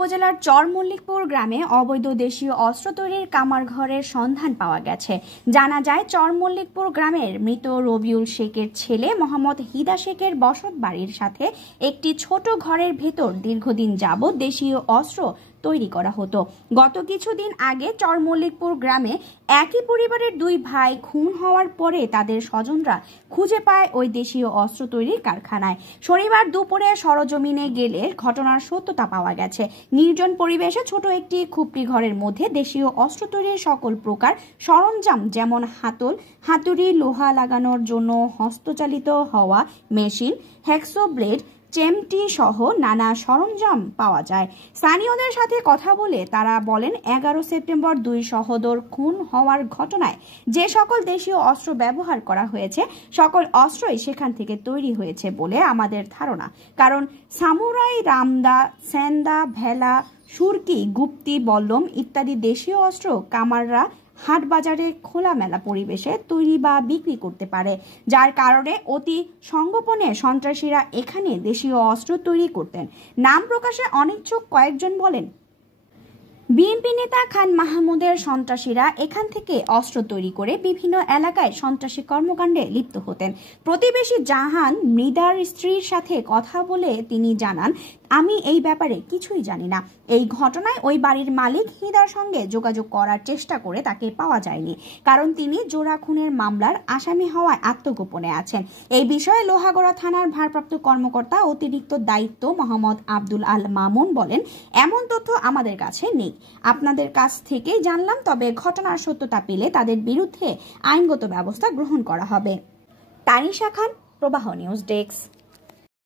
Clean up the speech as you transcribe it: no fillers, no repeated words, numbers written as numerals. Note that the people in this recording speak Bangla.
উপজেলার চরমল্লিকপুর গ্রামে অবৈধ দেশীয় অস্ত্র তৈরির কামার ঘরের সন্ধান পাওয়া গেছে। জানা যায়, চরমল্লিকপুর গ্রামের মৃত রবিউল শেখের ছেলে মোহাম্মদ হিদা শেখের বসত বাড়ির সাথে একটি ছোট ঘরের ভেতর দীর্ঘদিন যাবৎ দেশীয় অস্ত্র তৈরি করা হতো। গত কিছুদিন আগে চরমল্লিকপুর গ্রামে একই পরিবারের দুই ভাই খুন হওয়ার পরে তাদের স্বজনরা খুঁজে পায় ওই দেশীয় অস্ত্র তৈরির কারখানায়। শনিবার দুপুরে সরজমিনে গেলে ঘটনার সত্যতা পাওয়া গেছে। নির্জন পরিবেশে ছোট একটি খুপড়ি ঘরের মধ্যে দেশীয় অস্ত্র তৈরির সকল প্রকার সরঞ্জাম যেমন হাতল, হাতুড়ি, লোহা লাগানোর জন্য হস্তচালিত হওয়া মেশিন, হ্যাকসো ব্লেড, চেমটি সহ নানা সরঞ্জাম পাওয়া যায়। স্থানীয়দের সাথে কথা বলে তারা বলেন, 11 সেপ্টেম্বর 2 সহোদর খুন হওয়ার ঘটনায় যে সকল দেশীয় অস্ত্র ব্যবহার করা হয়েছে সকল অস্ত্রই সেখান থেকে তৈরি হয়েছে বলে আমাদের ধারণা। কারণ সামুরাই, রামদা, সেন্দা, ভেলা, সুরকি, গুপ্তি, বল্লম ইত্যাদি দেশীয় অস্ত্র কামাররা হাট বাজারে খোলামেলা পরিবেশে তৈরি বা বিক্রি করতে পারে, যার কারণে অতি সংগোপনে সন্ত্রাসীরা এখানে দেশীয় অস্ত্র তৈরি করতেন। নাম প্রকাশে অনিচ্ছুক কয়েকজন বলেন, বিএনপি নেতা খান মাহমুদের সন্ত্রাসীরা এখান থেকে অস্ত্র তৈরি করে বিভিন্ন এলাকায় সন্ত্রাসী কর্মকাণ্ডে লিপ্ত হতেন। প্রতিবেশী জাহান মৃদার স্ত্রীর সাথে কথা বলে তিনি জানান, আমি এই ব্যাপারে কিছুই জানি না। এই ঘটনায় ওই বাড়ির মালিক হিদার সঙ্গে যোগাযোগ করার চেষ্টা করে তাকে পাওয়া যায়নি, কারণ তিনি জোড়া খুনের মামলার আসামি হওয়ায় আত্মগোপনে আছেন। এই বিষয়ে লোহাগড়া থানার ভারপ্রাপ্ত কর্মকর্তা অতিরিক্ত দায়িত্ব মোহাম্মদ আব্দুল আল মামুন বলেন, এমন তথ্য আমাদের কাছে নেই, আপনাদের কাছ থেকেই জানলাম। তবে ঘটনার সত্যতা পেলে তাদের বিরুদ্ধে আইনগত ব্যবস্থা গ্রহণ করা হবে। তানিশা খান, প্রবাহ নিউজ ডেস্ক।